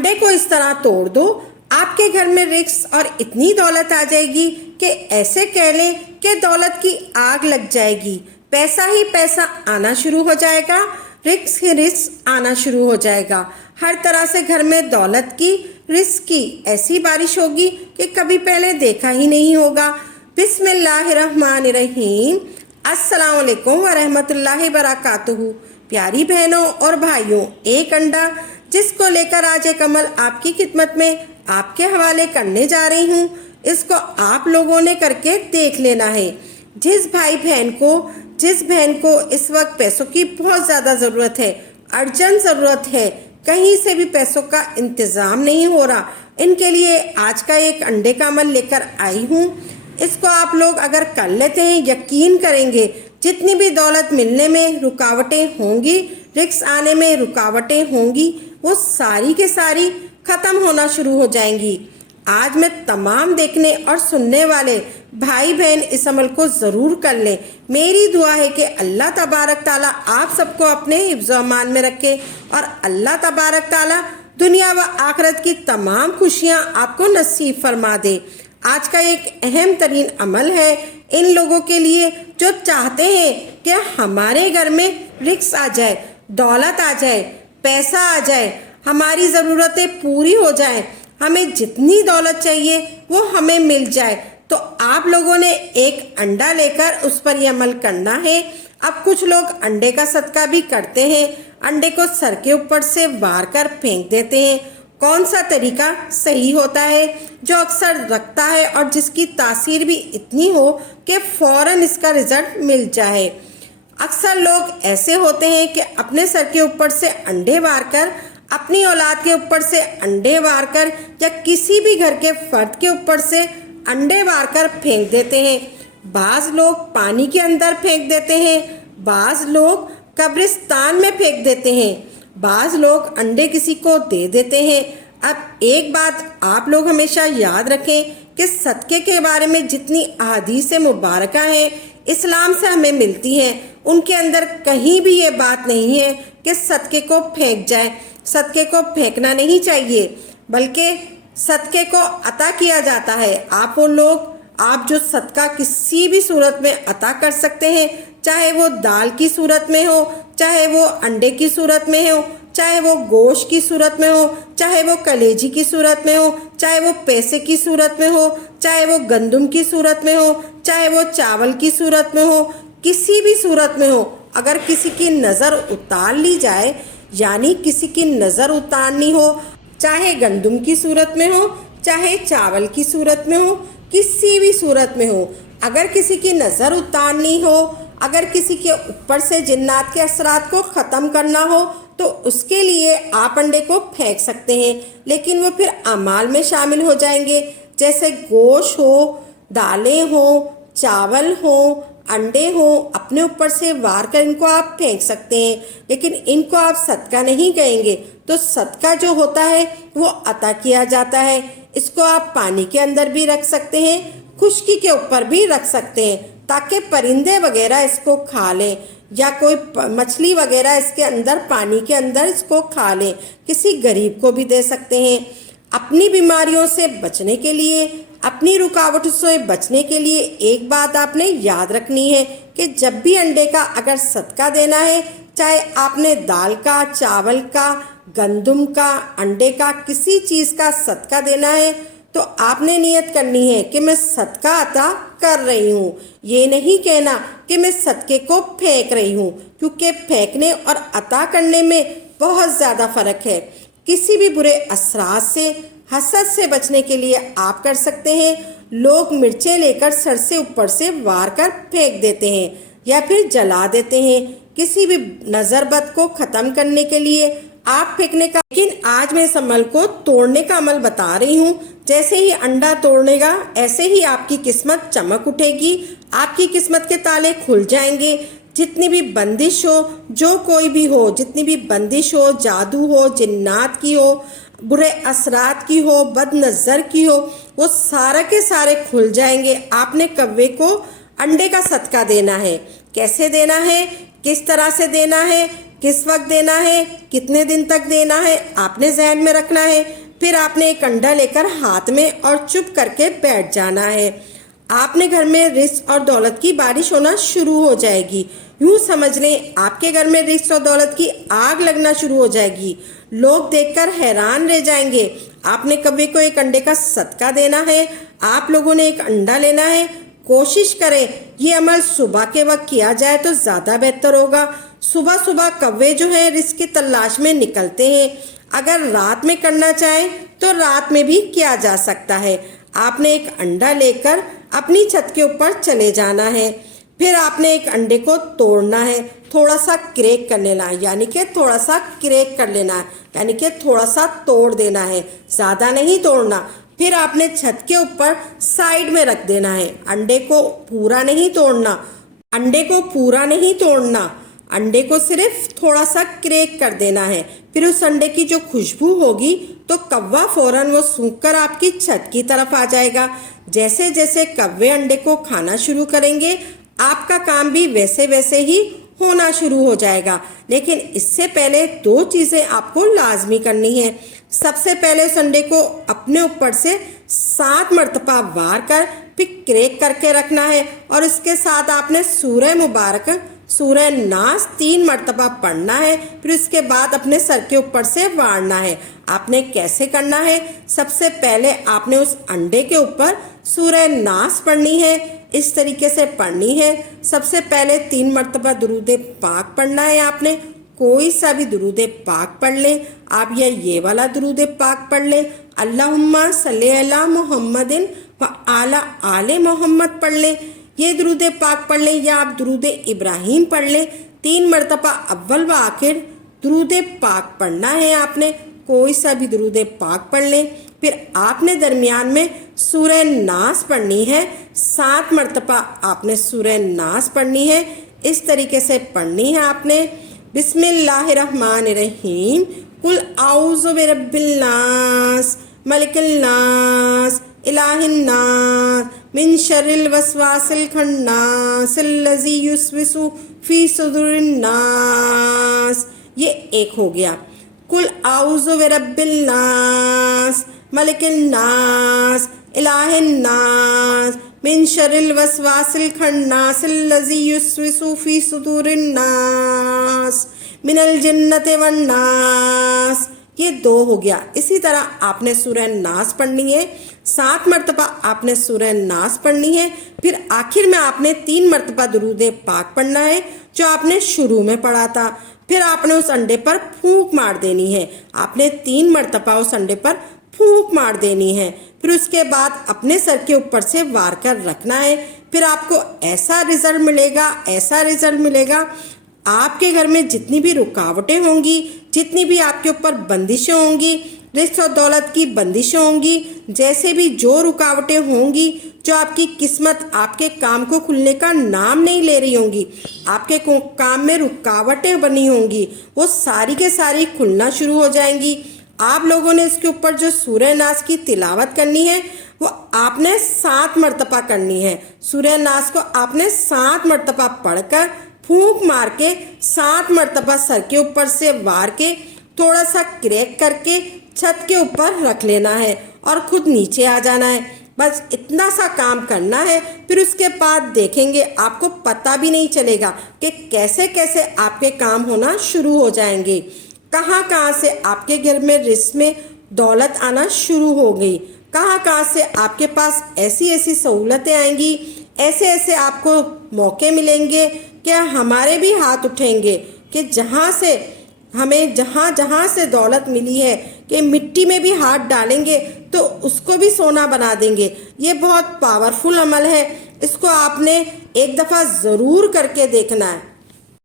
अंडे को इस तरह तोड़ दो, आपके घर में रिस्क और इतनी दौलत आ जाएगी कि ऐसे कह लें कि दौलत की आग लग जाएगी। पैसा ही पैसा आना शुरू हो जाएगा, रिस्क ही रिस्क आना शुरू हो जाएगा। हर तरह से घर में दौलत की, रिस्क की ऐसी बारिश होगी कि कभी पहले देखा ही नहीं होगा। बिस्मिल्लाहिर्रहमानिर्रहीम। अस्सलाम वालेकुम व रहमतुल्लाहि बरकातुहू। प्यारी बहनों और भाइयों, एक अंडा जिसको लेकर आज एक अमल आपकी खिदमत में आपके हवाले करने जा रही हूँ। इसको आप लोगों ने करके देख लेना है। जिस बहन को इस वक्त पैसों की बहुत ज़्यादा ज़रूरत है, अर्जेंट ज़रूरत है, कहीं से भी पैसों का इंतज़ाम नहीं हो रहा, इनके लिए आज का एक अंडे का अमल लेकर आई हूँ। इसको आप लोग अगर कर लेते हैं, यकीन करेंगे जितनी भी दौलत मिलने में रुकावटें होंगी, रिस्क आने में रुकावटें होंगी, वो सारी के सारी ख़त्म होना शुरू हो जाएंगी। आज मैं तमाम देखने और सुनने वाले भाई बहन इस अमल को ज़रूर कर लें। मेरी दुआ है कि अल्लाह तबारक ताला आप सबको अपने हिफ्ज़ अमान में रखे और अल्लाह तबारक ताला दुनिया व आखिरत की तमाम खुशियाँ आपको नसीब फरमा दे। आज का एक अहम तरीन अमल है इन लोगों के लिए जो चाहते हैं कि हमारे घर में रिस्क आ जाए, दौलत आ जाए, पैसा आ जाए, हमारी ज़रूरतें पूरी हो जाएं, हमें जितनी दौलत चाहिए वो हमें मिल जाए। तो आप लोगों ने एक अंडा लेकर उस पर यह अमल करना है। अब कुछ लोग अंडे का सदका भी करते हैं, अंडे को सर के ऊपर से वार कर फेंक देते हैं। कौन सा तरीका सही होता है जो अक्सर रखता है और जिसकी तासीर भी इतनी हो कि फ़ौरन इसका रिजल्ट मिल जाए? अक्सर लोग ऐसे होते हैं कि अपने सर के ऊपर से अंडे वार कर, अपनी औलाद के ऊपर से अंडे वार कर या किसी भी घर के फर्द के ऊपर से अंडे वार कर फेंक देते हैं। बाज़ लोग पानी के अंदर फेंक देते हैं, बाज़ लोग कब्रिस्तान में फेंक देते हैं, बाज़ लोग अंडे किसी को दे देते हैं। अब एक बात आप लोग हमेशा याद रखें कि सदक़े के बारे में जितनी अहादीस मुबारक हैं इस्लाम से हमें मिलती हैं, उनके अंदर कहीं भी ये बात नहीं है कि सदक़े को फेंक जाए। सदक़े को फेंकना नहीं चाहिए, बल्कि सदक़े को अता किया जाता है। आप जो सदका किसी भी सूरत में अता कर सकते हैं, चाहे वो दाल की सूरत में हो, चाहे वो अंडे की सूरत में हो, चाहे वो गोश्त की सूरत में हो, चाहे वो कलेजी की सूरत में हो, चाहे वो पैसे की सूरत में हो, चाहे वो गंदम की सूरत में हो, चाहे वो चावल की सूरत में हो, किसी भी सूरत में हो, अगर किसी की नज़र उतार ली जाए, यानी किसी की नज़र उतारनी हो, चाहे गंदम की सूरत में हो, चाहे चावल की सूरत में हो, किसी भी सूरत में हो, अगर किसी की नज़र उतारनी हो, अगर किसी के ऊपर से जिन्नात के असरात को ख़त्म करना हो, तो उसके लिए आप अंडे को फेंक सकते हैं, लेकिन वो फिर अमाल में शामिल हो जाएंगे। जैसे गोश्त हो, दालें हो, चावल हो, अंडे हो, अपने ऊपर से वार कर इनको आप फेंक सकते हैं, लेकिन इनको आप सदका नहीं कहेंगे। तो सदका जो होता है वो अता किया जाता है। इसको आप पानी के अंदर भी रख सकते हैं, खुश्की के ऊपर भी रख सकते हैं, ताकि परिंदे वगैरह इसको खा लें या कोई मछली वगैरह इसके अंदर पानी के अंदर इसको खा लें। किसी गरीब को भी दे सकते हैं। अपनी बीमारियों से बचने के लिए, अपनी रुकावटों से बचने के लिए एक बात आपने याद रखनी है कि जब भी अंडे का अगर सदका देना है, चाहे आपने दाल का, चावल का, गंदम का, अंडे का, किसी चीज़ का सदका देना है, तो आपने नियत करनी है कि मैं सदका अता कर रही हूँ। ये नहीं कहना कि मैं सदके को फेंक रही हूँ, क्योंकि फेंकने और अता करने में बहुत ज़्यादा फ़र्क है। किसी भी बुरे असरात से, हसद से बचने के लिए आप कर सकते हैं। लोग मिर्चें लेकर सर से ऊपर से वार कर फेंक देते हैं या फिर जला देते हैं। किसी भी नज़रबद को ख़त्म करने के लिए आप फेंकने का, लेकिन आज मैं इस अमल को तोड़ने का अमल बता रही हूँ। जैसे ही अंडा तोड़नेगा, ऐसे ही आपकी किस्मत चमक उठेगी, आपकी किस्मत के ताले खुल जाएंगे। जितनी भी बंदिश हो, जो कोई भी हो, जितनी भी बंदिश हो, जादू हो, जिन्नात की हो, बुरे असरात की हो, बदनज़र की हो, वो सारा के सारे खुल जाएंगे। आपने कव्वे को अंडे का सदका देना है। कैसे देना है, किस तरह से देना है, किस वक्त देना है, कितने दिन तक देना है, आपने जहन में रखना है। फिर आपने एक अंडा लेकर हाथ में और चुप करके बैठ जाना है। आपने घर में रिस्क और दौलत की बारिश होना शुरू हो जाएगी। यूं समझ लें आपके घर में रिस्क और दौलत की आग लगना शुरू हो जाएगी। लोग देखकर हैरान रह जाएंगे। आपने कौवे को एक अंडे का सदका देना है। आप लोगों ने एक अंडा लेना है। कोशिश करें ये अमल सुबह के वक्त किया जाए तो ज़्यादा बेहतर होगा। सुबह सुबह कौवे जो है रिस्क की तलाश में निकलते हैं। अगर रात में करना चाहें तो रात में भी किया जा सकता है। आपने एक अंडा लेकर अपनी छत के ऊपर चले जाना है। फिर आपने एक अंडे को तोड़ना है, थोड़ा सा क्रैक कर लेना है, यानी कि थोड़ा सा क्रैक कर लेना है, यानी कि थोड़ा सा तोड़ देना है, ज़्यादा नहीं तोड़ना। फिर आपने छत के ऊपर साइड में रख देना है। अंडे को पूरा नहीं तोड़ना, अंडे को पूरा नहीं तोड़ना, अंडे को सिर्फ थोड़ा सा क्रैक कर देना है। फिर उस अंडे की जो खुशबू होगी तो कौवा फौरन वो सूंघकर आपकी छत की तरफ आ जाएगा। जैसे जैसे कौवे अंडे को खाना शुरू करेंगे आपका काम भी वैसे वैसे ही होना शुरू हो जाएगा। लेकिन इससे पहले दो चीज़ें आपको लाजमी करनी है। सबसे पहले उस अंडे को अपने ऊपर से 7 मरतबा वार कर फिर क्रैक करके रखना है और इसके साथ आपने सूरह मुबारक सूरह नास 3 मरतबा पढ़ना है। फिर उसके बाद अपने सर के ऊपर से वारना है। आपने कैसे करना है? सबसे पहले आपने उस अंडे के ऊपर सूरह नास पढ़नी है। इस तरीके से पढ़नी है। सबसे पहले 3 मरतबा दुरूद पाक पढ़ना है। आपने कोई सा भी दुरूद पाक पढ़ लें आप, या ये वाला दुरूद पाक पढ़ लें, अल्लाहुम्मा सल्ली अला मुहम्मदिन व आला आले मोहम्मद पढ़ लें। ये दुरूद पाक पढ़ लें या आप दुरूद इब्राहिम पढ़ लें। 3 मरतबा अव्वल व आखिर दुरूद पाक पढ़ना है। आपने कोई सा भी दुरूद पाक पढ़ लें। फिर आपने दरमियान में सूरह नास पढ़नी है। 7 मरतबा आपने सूरह नास पढ़नी है। इस तरीके से पढ़नी है आपने। बिस्मिल्लाहिर्रहमानिर्रहीम, कुल आऊज़ु बिरब्बिल नास मलिकिल नास इलाहिन नास मिन शर्रिल वसवासिल खन्नासिल लज़ी युस्विसु फी सुदुरिन नास। ये एक हो गया। कुल आऊज़ु बिरब्बिल नास मलिकिल नास इलाहिन नास मिन शर्रिल वसवासिल खन्नासिल लज़ी युस्विसु फी सुदुरिन नास मिनल जिन्नति वन नास। ये 2 हो गया। इसी तरह आपने सूरह नास पढ़नी है। 7 मरतबा आपने सूरह नास पढ़नी है। फिर आखिर में आपने 3 मरतबा दुरूद पाक पढ़ना है जो आपने शुरू में पढ़ा था। फिर आपने उस अंडे पर फूंक मार देनी है। आपने 3 मरतबा उस अंडे पर फूंक मार देनी है। फिर उसके बाद अपने सर के ऊपर से वार कर रखना है। फिर आपको ऐसा रिजल्ट मिलेगा, ऐसा रिजल्ट मिलेगा। आपके घर में जितनी भी रुकावटें होंगी, जितनी भी आपके ऊपर बंदिशें होंगी, रिस्क और दौलत की बंदिशें होंगी, जैसे भी जो रुकावटें होंगी, जो आपकी किस्मत आपके काम को खुलने का नाम नहीं ले रही होंगी, आपके काम में रुकावटें बनी होंगी, वो सारी के सारी खुलना शुरू हो जाएंगी। आप लोगों ने इसके ऊपर जो सूरह नास की तिलावत करनी है वो आपने 7 मरतबा करनी है। सूरह नास को आपने 7 मरतबा पढ़कर फूंक मार के 7 मरतबा सर के ऊपर से वार के थोड़ा सा क्रैक करके छत के ऊपर रख लेना है और खुद नीचे आ जाना है। बस इतना सा काम करना है। फिर उसके बाद देखेंगे आपको पता भी नहीं चलेगा कि कैसे कैसे आपके काम होना शुरू हो जाएंगे। कहाँ कहाँ से आपके घर में रिस्क में दौलत आना शुरू हो गई, कहाँ कहाँ से आपके पास ऐसी ऐसी सहूलतें आएंगी, ऐसे ऐसे आपको मौके मिलेंगे कि हमारे भी हाथ उठेंगे कि जहाँ से हमें जहाँ से दौलत मिली है कि मिट्टी में भी हाथ डालेंगे तो उसको भी सोना बना देंगे। ये बहुत पावरफुल अमल है। इसको आपने एक दफ़ा ज़रूर करके देखना है।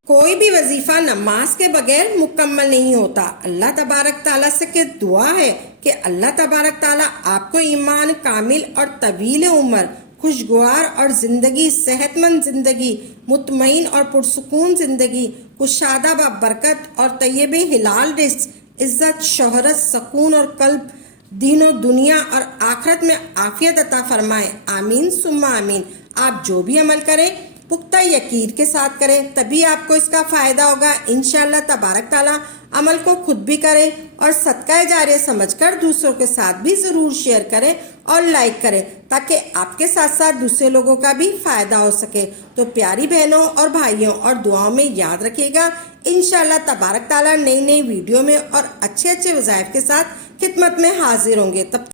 कोई भी वजीफ़ा नमाज के बगैर मुकम्मल नहीं होता। अल्लाह तबारक ताला से के दुआ है कि अल्लाह तबारक ताला आपको ईमान कामिल और तवील उम्र, खुशगवार और ज़िंदगी, सेहतमंद ज़िंदगी, मुतमईन और पुरसुकून ज़िंदगी, कुशादा व बरकत और तय्यबे हिलाल रिज़्क़, इज़्ज़त, शोहरत, सकून और कल्ब, दीनो दुनिया और आखिरत में आफियत अता फरमाए। आमीन सुम्मा आमीन। आप जो भी अमल करें पुख्ता यकीन के साथ करें, तभी आपको इसका फ़ायदा होगा इंशाअल्लाह तबारक ताला। अमल को खुद भी करें और सदका जारिया समझकर दूसरों के साथ भी ज़रूर शेयर करें और लाइक करें, ताकि आपके साथ साथ दूसरे लोगों का भी फ़ायदा हो सके। तो प्यारी बहनों और भाइयों, और दुआओं में याद रखिएगा, इंशाअल्लाह तबारक ताला नई नई वीडियो में और अच्छे अच्छे वज़ाइफ के साथ खिदमत में हाजिर होंगे। तब